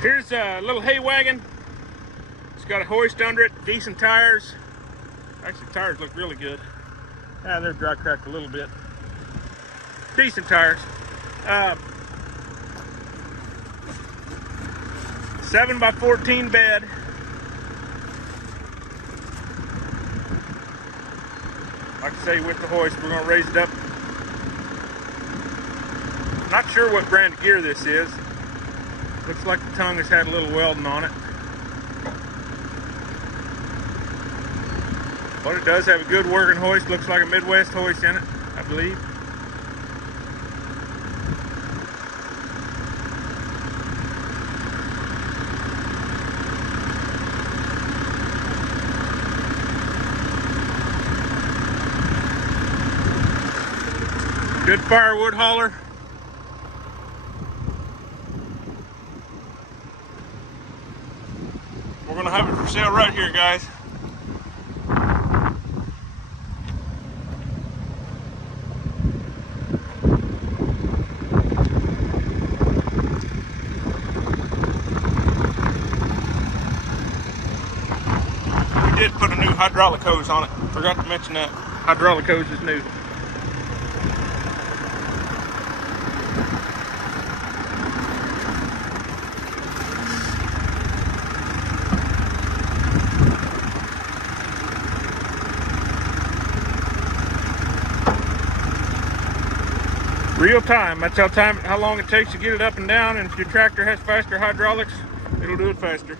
Here's a little hay wagon. It's got a hoist under it, decent tires. Actually, tires look really good. They're dry cracked a little bit. Decent tires. 7x14 bed. Like I say, with the hoist, we're going to raise it up. Not sure what brand of gear this is. Looks like the tongue has had a little welding on it. But it does have a good working hoist. Looks like a Midwest hoist in it, I believe. Good firewood hauler. We're gonna have it for sale right here, guys. We did put a new hydraulic hose on it. Forgot to mention that. Hydraulic hose is new. Real time. That's how long it takes to get it up and down, and if your tractor has faster hydraulics, it'll do it faster.